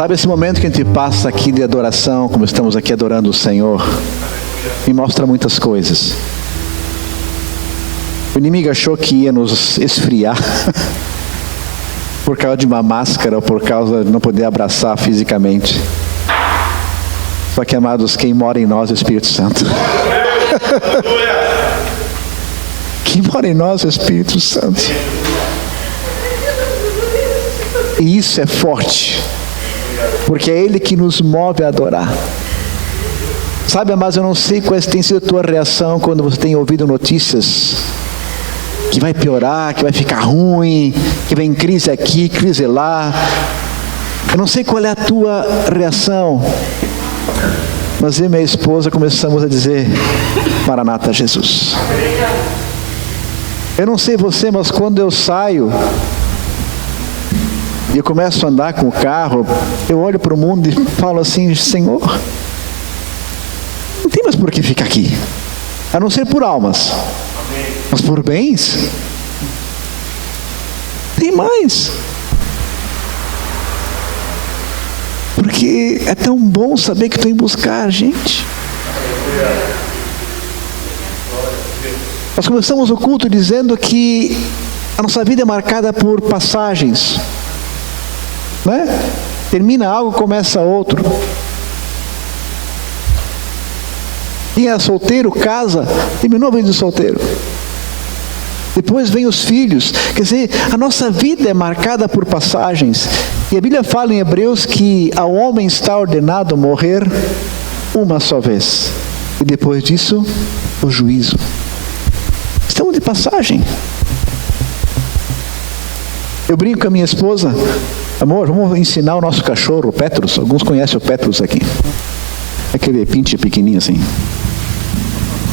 Sabe, esse momento que a gente passa aqui de adoração, como estamos aqui adorando o Senhor, me mostra muitas coisas. O inimigo achou que ia nos esfriar por causa de uma máscara ou por causa de não poder abraçar fisicamente. Só que, amados, quem mora em nós é o Espírito Santo. Quem mora em nós é o Espírito Santo. E isso é forte, porque é Ele que nos move a adorar. Sabe, amados, eu não sei qual tem sido a tua reação quando você tem ouvido notícias que vai piorar, que vai ficar ruim, que vem crise aqui, crise lá. Eu não sei qual é a tua reação, mas eu e minha esposa começamos a dizer: Maranata, Jesus. Eu não sei você, mas quando eu saio e eu começo a andar com o carro, eu olho para o mundo e falo assim: Senhor, não tem mais por que ficar aqui, a não ser por almas. Mas por bens? Tem mais. Porque é tão bom saber que estou em buscar a gente. Nós começamos o culto dizendo que a nossa vida é marcada por passagens, né? Termina algo, começa outro. Quem é solteiro, casa, terminou a vida de solteiro. Depois vem os filhos. Quer dizer, a nossa vida é marcada por passagens. E a Bíblia fala em Hebreus que ao homem está ordenado morrer uma só vez. E depois disso, o juízo. Estamos de passagem. Eu brinco com a minha esposa: amor, vamos ensinar o nosso cachorro, o Petrus. Alguns conhecem o Petrus aqui. Aquele pinche pequenininho assim.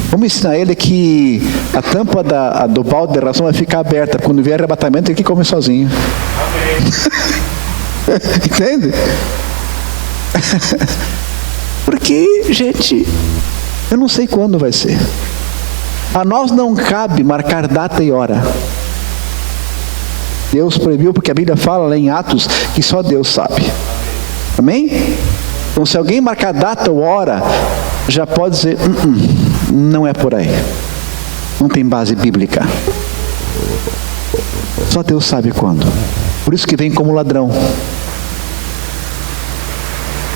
Vamos ensinar ele que a tampa do balde de ração vai ficar aberta. Quando vier arrebatamento, ele que come sozinho. Entende? Porque, gente, eu não sei quando vai ser. A nós não cabe marcar data e hora. Deus proibiu, porque a Bíblia fala lá em Atos que só Deus sabe. Amém? Então, se alguém marcar data ou hora, já pode dizer: não é por aí. Não tem base bíblica. Só Deus sabe quando. Por isso que vem como ladrão.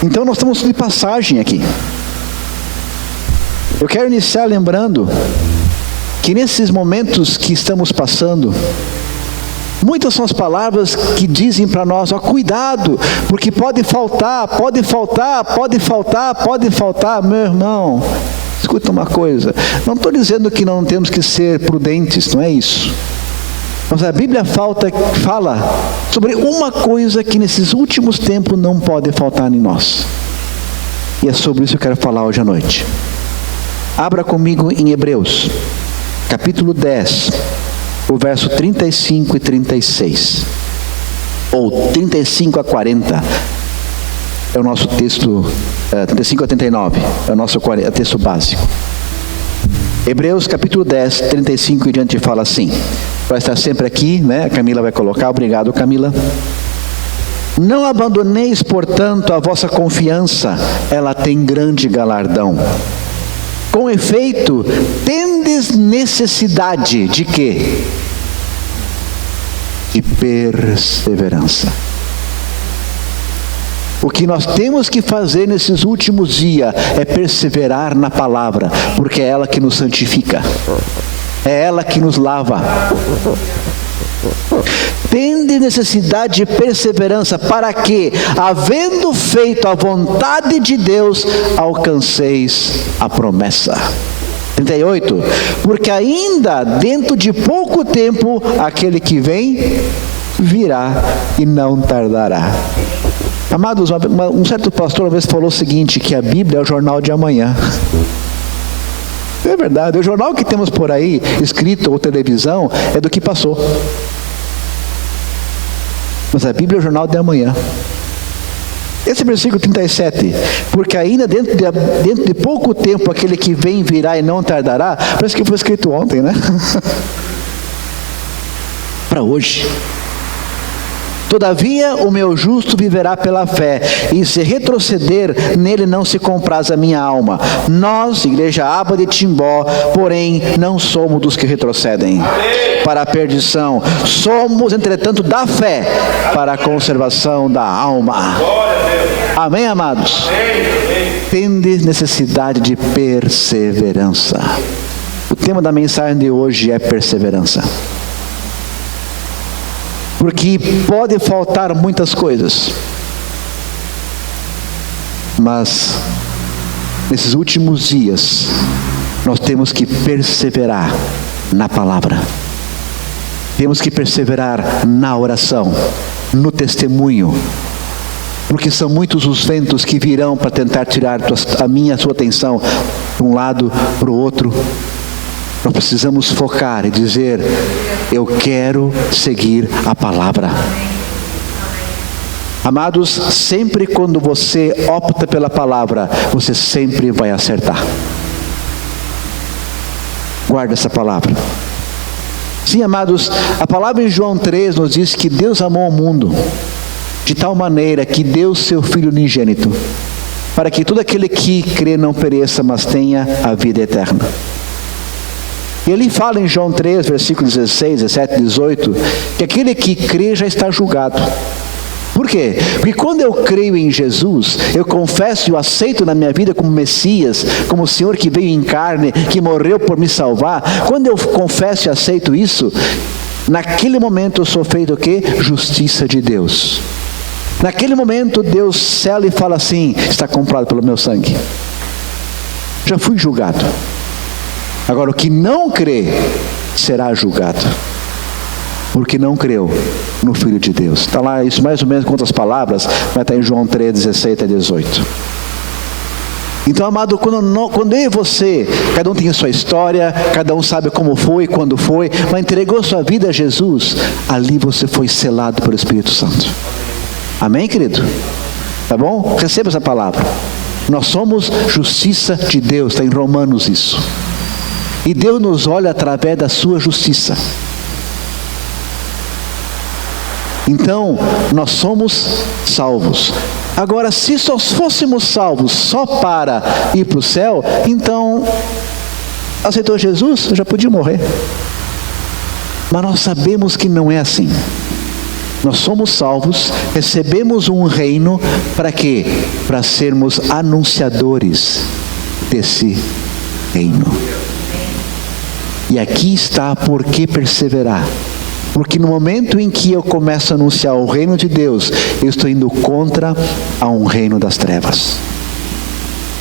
Então nós estamos de passagem aqui. Eu quero iniciar lembrando que nesses momentos que estamos passando, muitas são as palavras que dizem para nós: ó, cuidado, porque pode faltar, pode faltar, pode faltar, pode faltar. Meu irmão, escuta uma coisa, não estou dizendo que não temos que ser prudentes, não é isso. Mas a Bíblia fala sobre uma coisa que nesses últimos tempos não pode faltar em nós. E é sobre isso que eu quero falar hoje à noite. Abra comigo em Hebreus, capítulo 10, o verso 35 e 36. Ou 35 a 40. É o nosso texto, 35 a 39. É o nosso texto básico. Hebreus capítulo 10, 35 e diante fala assim. Vai estar sempre aqui, né? A Camila vai colocar. Obrigado, Camila. Não abandoneis, portanto, a vossa confiança, ela tem grande galardão. Com efeito, tendes necessidade de quê? De perseverança. O que nós temos que fazer nesses últimos dias é perseverar na palavra, porque é ela que nos santifica. É ela que nos lava. Tende necessidade de perseverança, para que, havendo feito a vontade de Deus, alcanceis a promessa. 38. Porque ainda dentro de pouco tempo, aquele que vem, virá e não tardará. Amados, um certo pastor uma vez falou o seguinte, que a Bíblia é o jornal de amanhã. É verdade, o jornal que temos por aí, escrito ou televisão, é do que passou. Mas a Bíblia é o jornal de amanhã. Esse versículo 37, porque ainda dentro de pouco tempo aquele que vem virá e não tardará, parece que foi escrito ontem, né? Para hoje. Todavia o meu justo viverá pela fé, e se retroceder, nele não se compraz a minha alma. Nós, Igreja Aba de Timbó, porém, não somos dos que retrocedem para a perdição. Somos, entretanto, da fé para a conservação da alma. Amém, amados? Tendes necessidade de perseverança. O tema da mensagem de hoje é perseverança. Porque pode faltar muitas coisas, mas nesses últimos dias nós temos que perseverar na palavra, temos que perseverar na oração, no testemunho, porque são muitos os ventos que virão para tentar tirar a sua atenção de um lado para o outro. Nós precisamos focar e dizer: eu quero seguir a palavra. Amados, sempre quando você opta pela palavra, você sempre vai acertar. Guarda essa palavra. Sim, amados, a palavra em João 3 nos diz que Deus amou o mundo de tal maneira que deu seu Filho unigênito, para que todo aquele que crê não pereça, mas tenha a vida eterna. E ele fala em João 3, versículos 16, 17, 18, que aquele que crê já está julgado. Por quê? Porque quando eu creio em Jesus, eu confesso e o aceito na minha vida como Messias, como o Senhor que veio em carne, que morreu por me salvar. Quando eu confesso e aceito isso, naquele momento eu sou feito o quê? Justiça de Deus. Naquele momento Deus sela e fala assim: está comprado pelo meu sangue. Já fui julgado. Agora, o que não crê será julgado, porque não creu no Filho de Deus. Está lá, isso mais ou menos com outras palavras, vai estar em João 3, 16 a 18. Então, amado, quando eu e você, cada um tem a sua história, cada um sabe como foi, quando foi, mas entregou sua vida a Jesus, ali você foi selado pelo Espírito Santo. Amém, querido? Tá bom? Receba essa palavra. Nós somos justiça de Deus, está em Romanos isso. E Deus nos olha através da sua justiça. Então, nós somos salvos. Agora, se só fôssemos salvos só para ir para o céu, então, aceitou Jesus, já podia morrer. Mas nós sabemos que não é assim. Nós somos salvos, recebemos um reino, para quê? Para sermos anunciadores desse reino. E aqui está por que perseverar. Porque no momento em que eu começo a anunciar o reino de Deus, eu estou indo contra a um reino das trevas.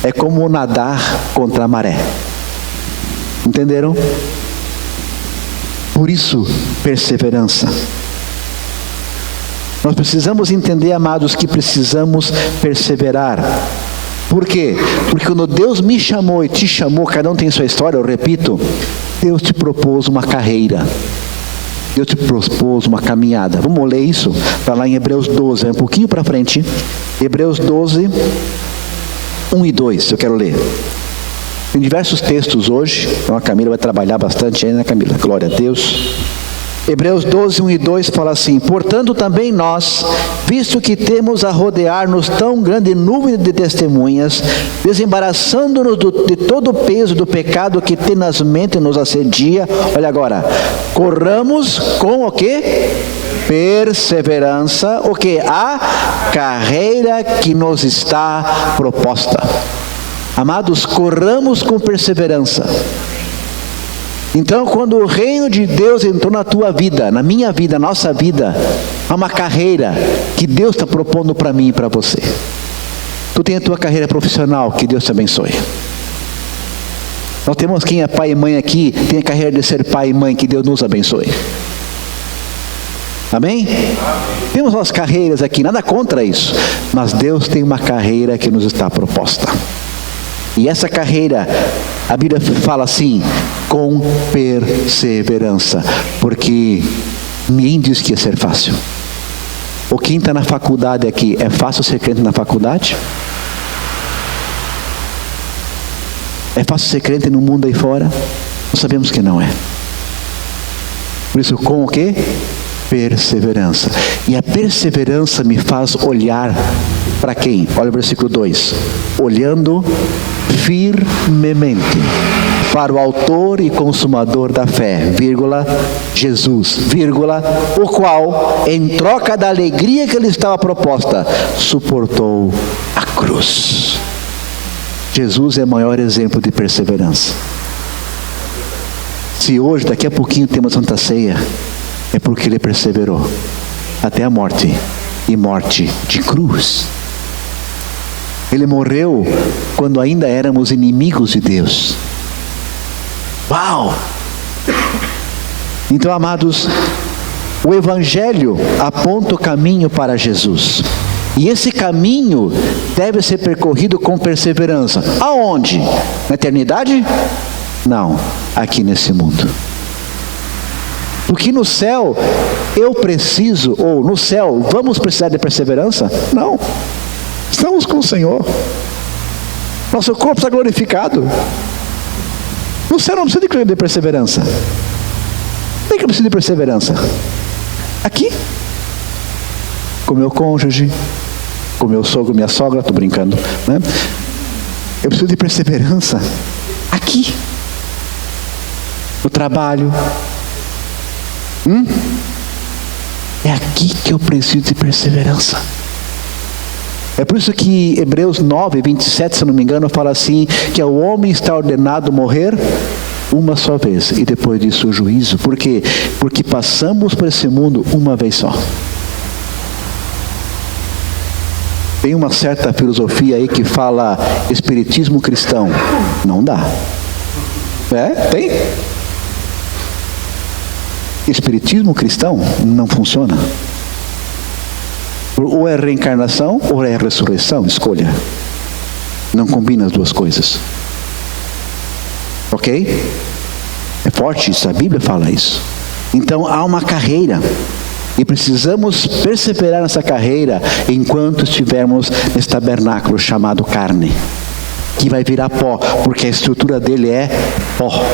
É como nadar contra a maré. Entenderam? Por isso, perseverança. Nós precisamos entender, amados, que precisamos perseverar. Por quê? Porque quando Deus me chamou e te chamou, cada um tem sua história, eu repito, Deus te propôs uma carreira. Deus te propôs uma caminhada. Vamos ler isso? Está lá em Hebreus 12, um pouquinho para frente. Hebreus 12, 1 e 2, eu quero ler. Tem diversos textos hoje, então a Camila vai trabalhar bastante aí, né, Camila? Glória a Deus. Hebreus 12, 1 e 2 fala assim: portanto também nós, visto que temos a rodear-nos tão grande nuvem de testemunhas, desembaraçando-nos de todo o peso do pecado que tenazmente nos assedia, olha agora, corramos com o quê? Perseverança, o quê? A carreira que nos está proposta. Amados, corramos com perseverança. Então, quando o reino de Deus entrou na tua vida, na minha vida, na nossa vida, há uma carreira que Deus está propondo para mim e para você. Tu tem a tua carreira profissional, que Deus te abençoe. Nós temos quem é pai e mãe aqui, tem a carreira de ser pai e mãe, que Deus nos abençoe. Amém? Temos umas carreiras aqui, nada contra isso, mas Deus tem uma carreira que nos está proposta. E essa carreira, a Bíblia fala assim, com perseverança, porque ninguém diz que ia ser fácil. Ou quem está na faculdade aqui, é fácil ser crente na faculdade? É fácil ser crente no mundo aí fora? Nós sabemos que não é. Por isso, com o quê? perseverança. E a perseverança me faz olhar para quem? Olha o versículo 2. Olhando firmemente para o autor e consumador da fé, vírgula, Jesus, vírgula, o qual, em troca da alegria que lhe estava proposta, suportou a cruz. Jesus é o maior exemplo de perseverança. Se hoje, daqui a pouquinho, temos Santa Ceia, é porque ele perseverou até a morte, e morte de cruz. Ele morreu quando ainda éramos inimigos de Deus. Uau! Então, amados, o Evangelho aponta o caminho para Jesus. E esse caminho deve ser percorrido com perseverança. Aonde? Na eternidade? Não, aqui nesse mundo. Porque no céu eu preciso, ou no céu vamos precisar de perseverança? Não. Estamos com o Senhor. Nosso corpo está glorificado. No céu não precisa de perseverança. Nem que eu preciso de perseverança. Aqui, com meu cônjuge, com meu sogro, minha sogra, estou brincando, né? Eu preciso de perseverança aqui, no trabalho. É aqui que eu preciso de perseverança. É por isso que Hebreus 9, 27, se não me engano, fala assim, que o homem está ordenado morrer uma só vez, e depois disso o juízo. Por quê? Porque passamos por esse mundo uma vez só. Tem uma certa filosofia aí que fala espiritismo cristão. Não dá. Tem. Espiritismo cristão não funciona. Ou é reencarnação ou é ressurreição, escolha. Não combina as duas coisas. Ok? É forte isso, a Bíblia fala isso. Então há uma carreira. E precisamos perseverar nessa carreira enquanto estivermos nesse tabernáculo chamado carne, que vai virar pó, porque a estrutura dele é pó.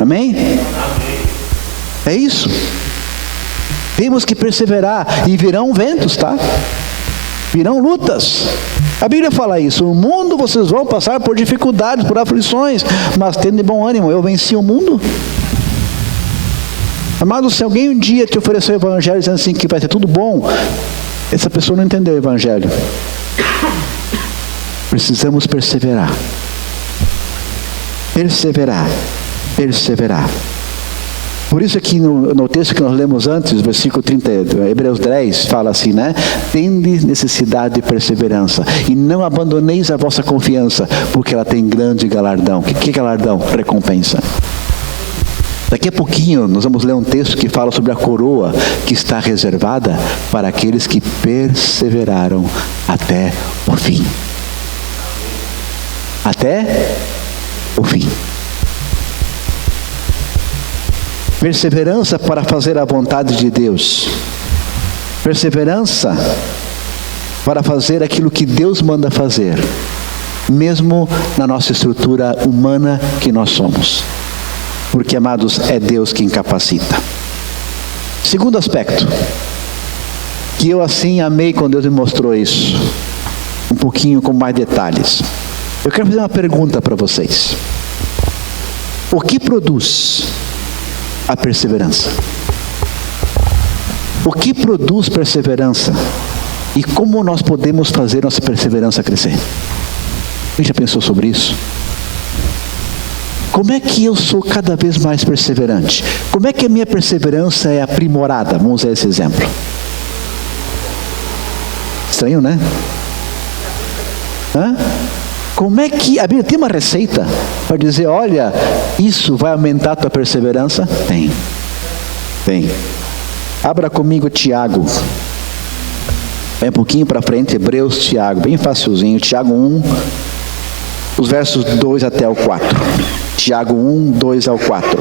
Amém? É isso. Temos que perseverar, e virão ventos, tá? Virão lutas. A Bíblia fala isso. O mundo vocês vão passar por dificuldades, por aflições, mas tendo de bom ânimo, eu venci o mundo. Amado, se alguém um dia te oferecer o Evangelho dizendo assim que vai ser tudo bom, essa pessoa não entendeu o Evangelho. Precisamos perseverar. Perseverar. Perseverar. Por isso aqui no texto que nós lemos antes, versículo 30, Hebreus 10, fala assim, né? Tende necessidade de perseverança, e não abandoneis a vossa confiança, porque ela tem grande galardão. Que galardão? Recompensa. Daqui a pouquinho nós vamos ler um texto que fala sobre a coroa que está reservada para aqueles que perseveraram até o fim. Até o fim. Perseverança para fazer a vontade de Deus. Perseverança para fazer aquilo que Deus manda fazer, mesmo na nossa estrutura humana que nós somos. Porque, amados, é Deus quem capacita. Segundo aspecto, que eu assim amei quando Deus me mostrou isso, um pouquinho com mais detalhes. Eu quero fazer uma pergunta para vocês. O que produz a perseverança? O que produz perseverança? E como nós podemos fazer nossa perseverança crescer? Quem já pensou sobre isso? Como é que eu sou cada vez mais perseverante? Como é que a minha perseverança é aprimorada? Vamos usar esse exemplo. Estranho, né? Como é que a Bíblia tem uma receita para dizer, olha, isso vai aumentar a tua perseverança? Tem. Abra comigo Tiago. Vem um pouquinho para frente, Hebreus, Tiago, bem facilzinho. Tiago 1, os versos 2 até o 4. Tiago 1, 2 ao 4.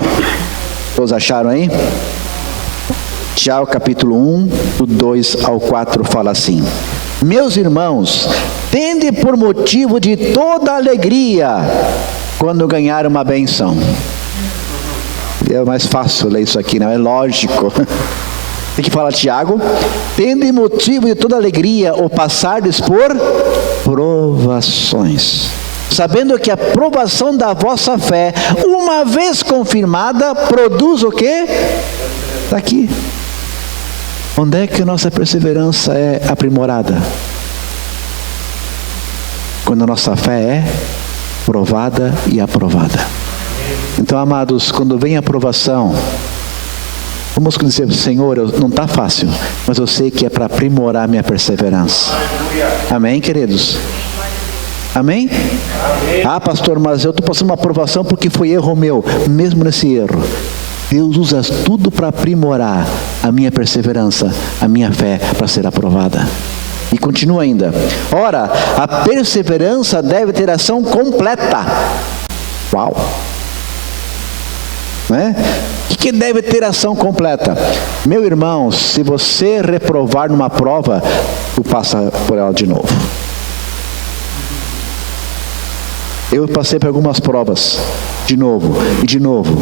Todos acharam aí? Tiago capítulo 1, do 2 ao 4 fala assim: meus irmãos, tende por motivo de toda alegria quando ganhar uma bênção. É mais fácil ler isso aqui, não é lógico. Tem que falar, Tiago, tende motivo de toda alegria o passardes por provações, sabendo que a provação da vossa fé, uma vez confirmada, produz o quê? Está aqui. Onde é que a nossa perseverança é aprimorada? Quando a nossa fé é provada e aprovada. Então, amados, quando vem a provação, vamos dizer, Senhor, não está fácil, mas eu sei que é para aprimorar minha perseverança. Amém, queridos? Amém? Ah, pastor, mas eu estou passando uma provação porque foi erro meu. Mesmo nesse erro, Deus usa tudo para aprimorar a minha perseverança, a minha fé para ser aprovada. E continua ainda. Ora, a perseverança deve ter ação completa. Uau! Né? O que deve ter ação completa? Meu irmão, se você reprovar numa prova, tu passa por ela de novo. Eu passei por algumas provas, de novo e de novo.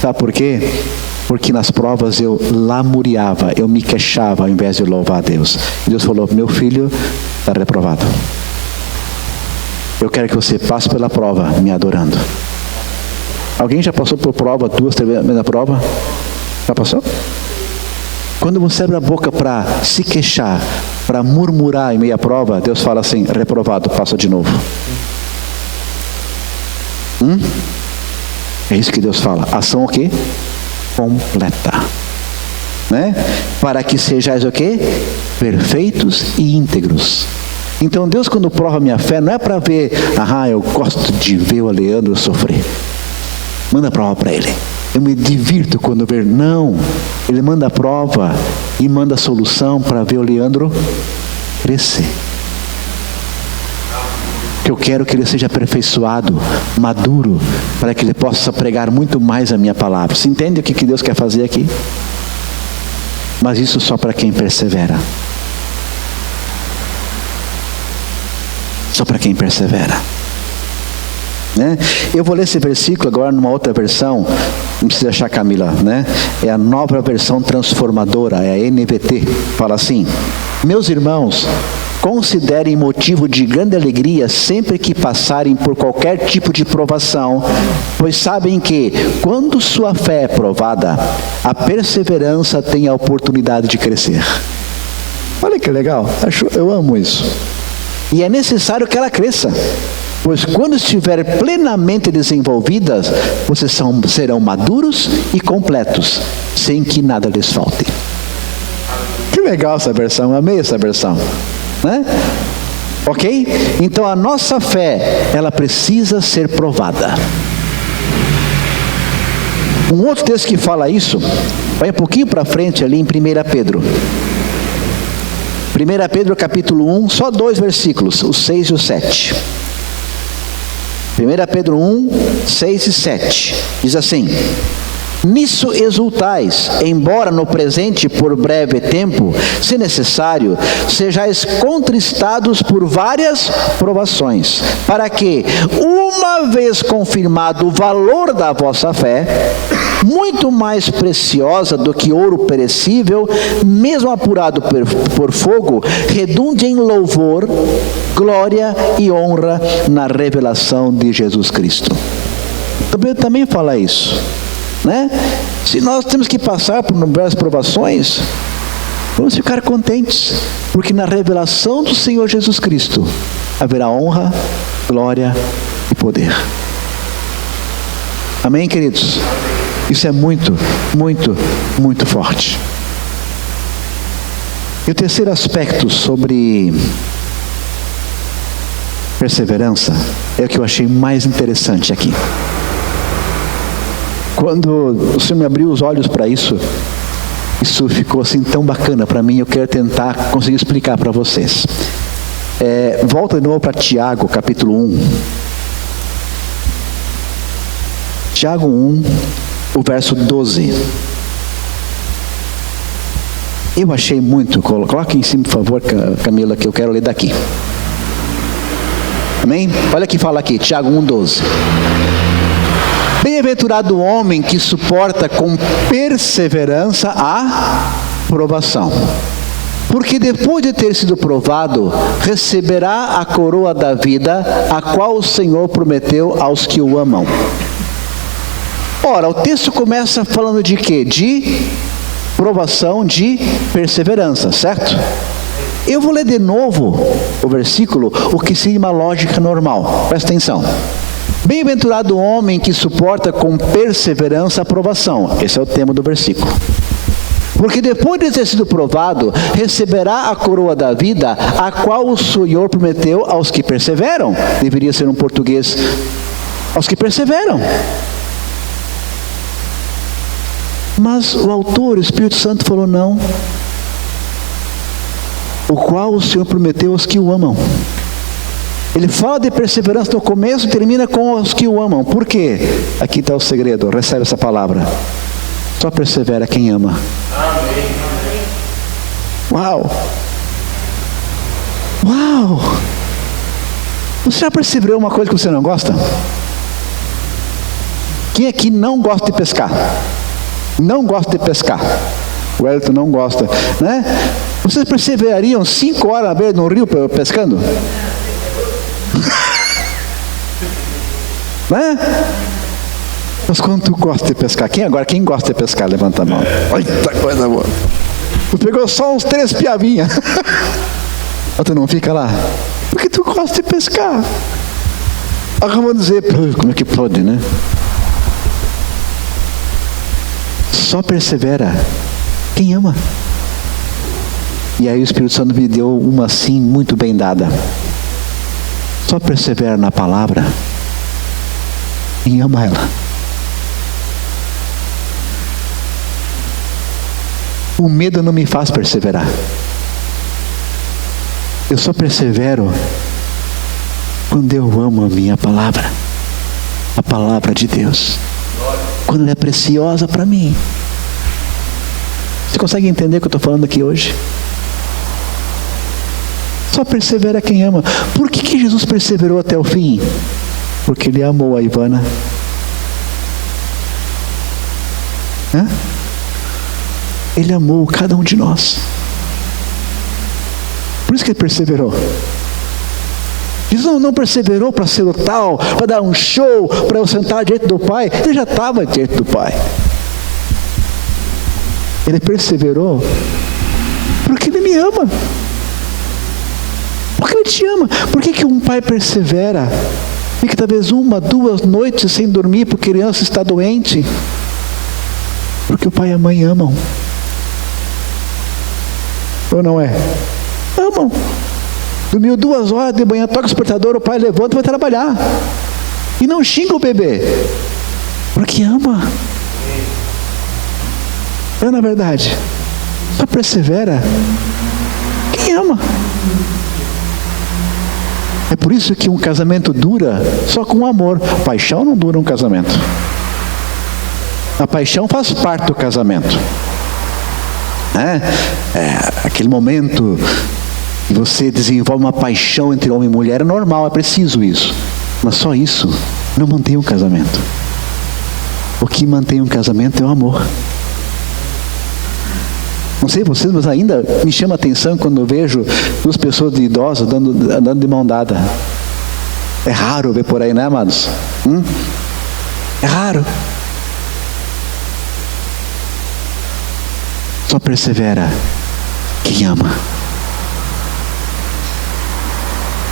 Sabe por quê? Porque nas provas eu lamuriava, eu me queixava ao invés de louvar a Deus. E Deus falou, meu filho está reprovado. Eu quero que você passe pela prova me adorando. Alguém já passou por prova, 2, 3 vezes na prova? Já passou? Quando você abre a boca para se queixar, para murmurar em meio à prova, Deus fala assim, reprovado, passa de novo. É isso que Deus fala. Ação o quê? Completa. Né? Para que sejais o quê? Perfeitos e íntegros. Então Deus, quando prova minha fé, não é para ver, eu gosto de ver o Leandro sofrer. Manda a prova para ele. Eu me divirto quando ver. Não. Ele manda a prova e manda a solução para ver o Leandro crescer. Eu quero que ele seja aperfeiçoado, maduro, para que ele possa pregar muito mais a minha palavra. Você entende o que Deus quer fazer aqui? Mas isso só para quem persevera. Só para quem persevera. Né? Eu vou ler esse versículo agora numa outra versão. Não precisa achar, Camila, né? É a nova versão transformadora, é a NVT. Fala assim: meus irmãos, considerem motivo de grande alegria sempre que passarem por qualquer tipo de provação, pois sabem que, quando sua fé é provada, a perseverança tem a oportunidade de crescer. Olha que legal, eu amo isso. E é necessário que ela cresça, pois quando estiver plenamente desenvolvidas, vocês serão maduros e completos, sem que nada lhes falte. Que legal essa versão, amei essa versão. Né? Ok? Então a nossa fé, ela precisa ser provada. Um outro texto que fala isso, vai um pouquinho para frente ali em 1 Pedro. 1 Pedro capítulo 1, só 2 versículos, o 6 e o 7. 1 Pedro 1, 6 e 7. Diz assim: nisso exultais, embora no presente por breve tempo, se necessário, sejais contristados por várias provações, para que, uma vez confirmado o valor da vossa fé, muito mais preciosa do que ouro perecível, mesmo apurado por fogo, redunde em louvor, glória e honra na revelação de Jesus Cristo. Também fala isso. Né? Se nós temos que passar por diversas provações, vamos ficar contentes, porque na revelação do Senhor Jesus Cristo haverá honra, glória e poder. Amém, queridos? Isso é muito, muito, muito forte. E o terceiro aspecto sobre perseverança é o que eu achei mais interessante aqui. Quando o Senhor me abriu os olhos para isso ficou assim tão bacana para mim. Eu quero tentar conseguir explicar para vocês. Volta de novo para Tiago, capítulo 1. Tiago 1, o verso 12. Eu achei muito, coloque em cima, por favor, Camila, que eu quero ler daqui. Amém? Olha que fala aqui, Tiago 1, 12. Bem-aventurado o homem que suporta com perseverança a provação. Porque depois de ter sido provado, receberá a coroa da vida, a qual o Senhor prometeu aos que o amam. Ora, o texto começa falando de quê? De provação, de perseverança, certo? Eu vou ler de novo o versículo, o que seria uma lógica normal. Presta atenção. Bem-aventurado o homem que suporta com perseverança a provação. Esse é o tema do versículo. Porque depois de ter sido provado, receberá a coroa da vida, a qual o Senhor prometeu aos que perseveram. Deveria ser um português, aos que perseveram. Mas o autor, o Espírito Santo, falou não. O qual o Senhor prometeu aos que o amam. Ele fala de perseverança no começo e termina com os que o amam. Por quê? Aqui está o segredo, recebe essa palavra. Só persevera quem ama. Amém. Uau! Uau! Você já percebeu uma coisa que você não gosta? Quem aqui não gosta de pescar? Não gosta de pescar. O Elton não gosta, né? Vocês perseverariam 5 horas à beira de um rio pescando? Né? Mas quando tu gosta de pescar, quem gosta de pescar? Levanta a mão. Eita coisa boa. Tu pegou só uns 3 piavinhas. Mas tu não fica lá? Porque tu gosta de pescar. Agora vamos dizer, como é que pode, né? Só persevera quem ama. E aí o Espírito Santo me deu uma assim muito bem dada. Só persevera na palavra quem ama ela. O medo não me faz perseverar. Eu só persevero quando eu amo a minha palavra. A palavra de Deus. Quando ela é preciosa para mim. Você consegue entender o que eu estou falando aqui hoje? Só persevera quem ama. Por que Jesus perseverou até o fim? Porque Ele amou a Ivana. Hã? Ele amou cada um de nós. Por isso que Ele perseverou. Jesus não perseverou para ser o tal, para dar um show, para eu sentar diante do Pai. Ele já estava diante do Pai. Ele perseverou porque Ele me ama. Porque Ele te ama. Por que um pai persevera? Fica talvez 1, 2 noites sem dormir porque a criança está doente. Porque o pai e a mãe amam. Ou não é? Amam. Dormiu 2 horas de manhã, toca o despertador, o pai levanta e vai trabalhar. E não xinga o bebê. Porque ama. É na verdade. Só persevera quem ama. É por isso que um casamento dura só com amor. A paixão não dura um casamento. A paixão faz parte do casamento. Aquele momento que você desenvolve uma paixão entre homem e mulher é normal, é preciso isso. Mas só isso não mantém um casamento. O que mantém um casamento é o amor. Não sei vocês, mas ainda me chama a atenção quando eu vejo 2 pessoas idosas andando de mão dada. É raro ver por aí, né, amados? É raro. Só persevera quem ama.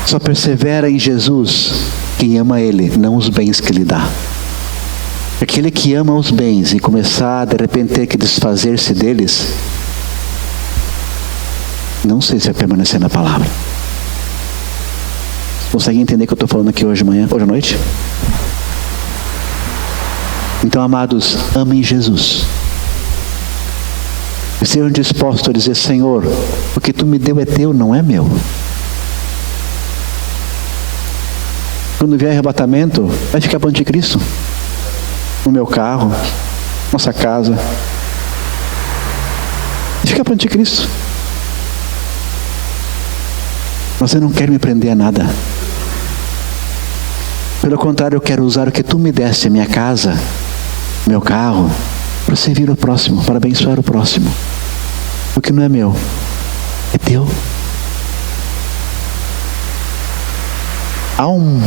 Só persevera em Jesus quem ama Ele, não os bens que Ele dá. Aquele que ama os bens e começar de repente ter que desfazer-se deles, não sei se vai permanecer na palavra. Consegue entender o que eu estou falando aqui hoje à noite? Então, amados, amem Jesus. E sejam dispostos a dizer: Senhor, o que Tu me deu é Teu, não é meu. Quando vier arrebatamento, vai ficar para o anticristo. No meu carro, nossa casa. Vai ficar para o anticristo. Mas eu não quero me prender a nada. Pelo contrário, eu quero usar o que tu me deste, a minha casa, meu carro, para servir o próximo, para abençoar o próximo. O que não é meu, é teu. Há um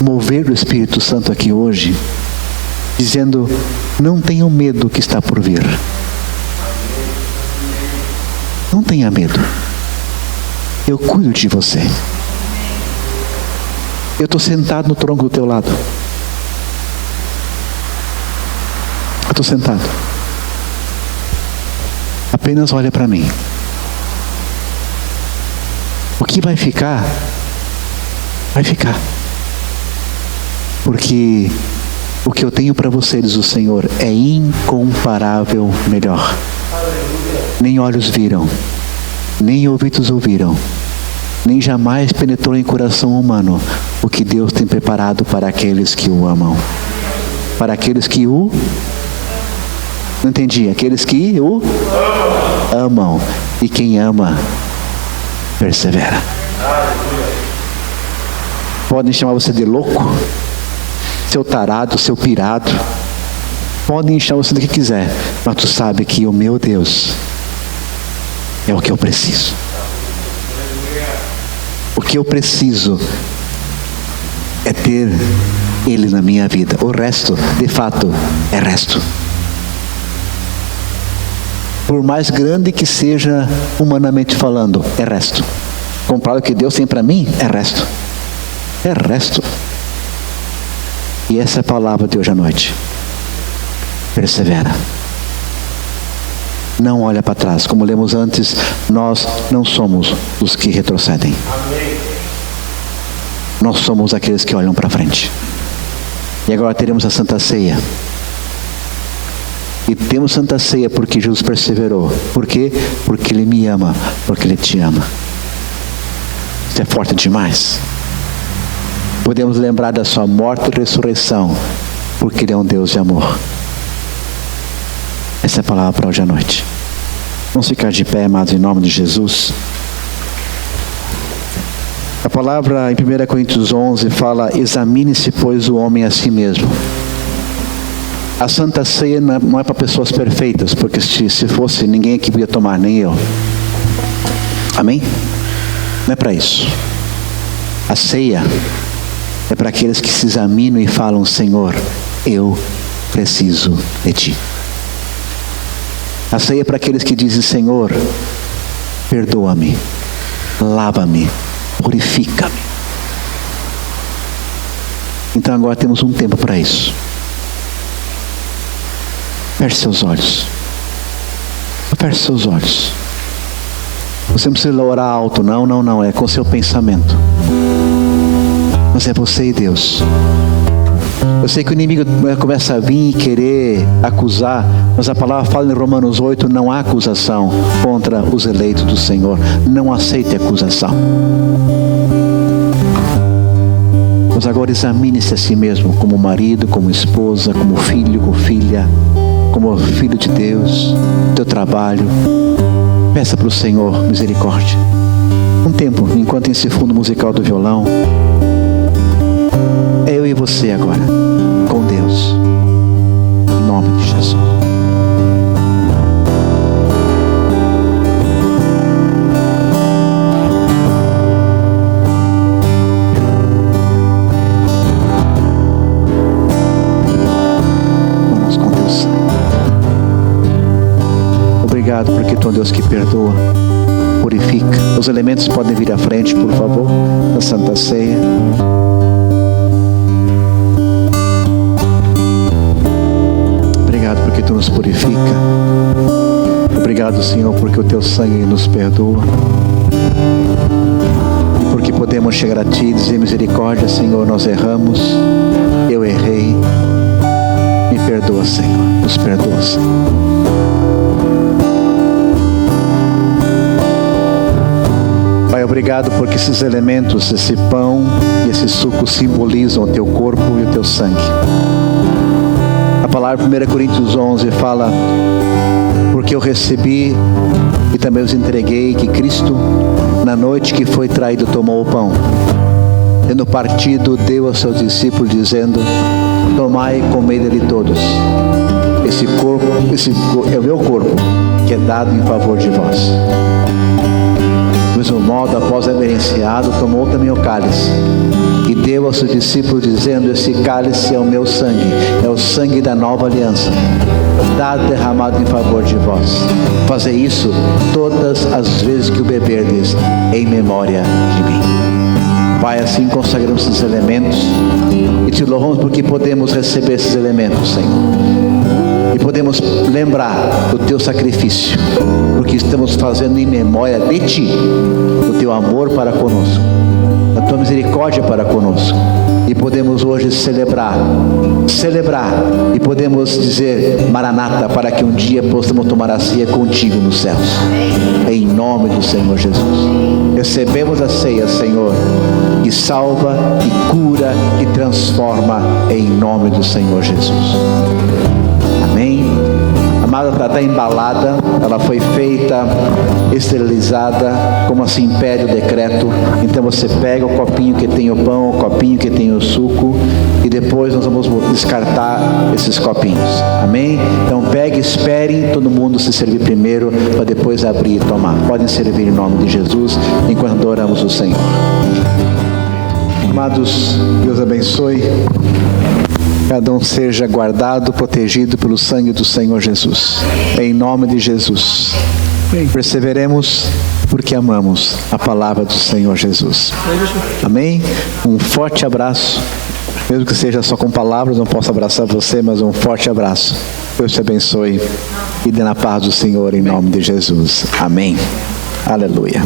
mover do Espírito Santo aqui hoje, dizendo, não tenham medo do que está por vir. Não tenha medo. Eu cuido de você. Eu estou sentado no tronco do teu lado. Eu estou sentado. Apenas olha para mim. O que vai ficar, vai ficar. Porque o que eu tenho para você, diz o Senhor, é incomparável melhor. Nem olhos viram, nem ouvidos ouviram, nem jamais penetrou em coração humano o que Deus tem preparado para aqueles que o amam. Para aqueles que o... Não entendi. Aqueles que o amam. E quem ama, persevera. Podem chamar você de louco, seu tarado, seu pirado. Podem chamar você do que quiser. Mas tu sabe que o meu Deus é o que eu preciso. O que eu preciso é ter Ele na minha vida. O resto, de fato, é resto. Por mais grande que seja, humanamente falando, é resto. Comparado ao que Deus tem para mim, é resto. É resto. E essa é a palavra de hoje à noite. Persevera. Não olha para trás. Como lemos antes, nós não somos os que retrocedem. Amém. Nós somos aqueles que olham para frente. E agora teremos a Santa Ceia. E temos Santa Ceia porque Jesus perseverou. Por quê? Porque Ele me ama. Porque Ele te ama. Isso é forte demais. Podemos lembrar da sua morte e ressurreição. Porque Ele é um Deus de amor. Essa é a palavra para hoje à noite. Vamos ficar de pé, amados, em nome de Jesus. A palavra em 1 Coríntios 11 fala, examine-se, pois, o homem a si mesmo. A Santa Ceia não é para pessoas perfeitas, porque se fosse, ninguém aqui podia tomar, nem eu. Amém? Não é para isso. A ceia é para aqueles que se examinam e falam, Senhor, eu preciso de Ti. A ceia é para aqueles que dizem, Senhor, perdoa-me, lava-me, purifica-me. Então agora temos um tempo para isso. Feche seus olhos. Feche seus olhos. Você não precisa orar alto, não. É com seu pensamento. Mas é você e Deus. Eu sei que o inimigo começa a vir e querer acusar, mas a palavra fala em Romanos 8, não há acusação contra os eleitos do Senhor. Não aceite acusação. Mas agora examine-se a si mesmo, como marido, como esposa, como filho, como filha, como filho de Deus, teu trabalho. Peça para o Senhor misericórdia. Um tempo, enquanto esse fundo musical do violão, é eu e você agora, com Deus, em nome de Jesus. Vamos com Deus. Obrigado porque tu é um Deus que perdoa, purifica. Os elementos podem vir à frente, por favor, da Santa Ceia. Porque Tu nos purifica. Obrigado, Senhor, porque o Teu sangue nos perdoa. E porque podemos chegar a Ti e dizer, misericórdia, Senhor, nós erramos. Eu errei. Me perdoa, Senhor. Nos perdoa, Senhor. Pai, obrigado porque esses elementos, esse pão e esse suco simbolizam o Teu corpo e o Teu sangue. A palavra 1 Coríntios 11 fala, porque eu recebi e também os entreguei que Cristo, na noite que foi traído, tomou o pão tendo partido, deu aos seus discípulos, dizendo: tomai e comei dele todos. Esse é o meu corpo, que é dado em favor de vós. Do mesmo modo, após haver enceado, tomou também o cálice e deu aos seus discípulos, dizendo: esse cálice é o meu sangue, é o sangue da nova aliança, dado, derramado em favor de vós. Fazei isso todas as vezes que o beberdes, em memória de mim. Pai, assim consagramos esses elementos e te louvamos porque podemos receber esses elementos, Senhor, e podemos lembrar do teu sacrifício, porque estamos fazendo em memória de ti, do teu amor para conosco, da tua misericórdia para conosco. E podemos hoje celebrar, e podemos dizer Maranata, para que um dia possamos tomar a ceia contigo nos céus. Em nome do Senhor Jesus. Recebemos a ceia, Senhor, que salva, que cura, que transforma, em nome do Senhor Jesus. Amém. Amada, está embalada, ela foi feita, esterilizada, como assim pede o decreto. Então você pega o copinho que tem o pão, o copinho que tem o suco, e depois nós vamos descartar esses copinhos. Amém? Então pegue, espere todo mundo se servir primeiro, para depois abrir e tomar. Podem servir em nome de Jesus, enquanto adoramos o Senhor. Amados, Deus abençoe. Cada um seja guardado, protegido pelo sangue do Senhor Jesus. Em nome de Jesus. Perseveremos porque amamos a palavra do Senhor Jesus. Amém? Um forte abraço. Mesmo que seja só com palavras, não posso abraçar você, mas um forte abraço. Deus te abençoe e dê na paz do Senhor em nome de Jesus. Amém. Aleluia.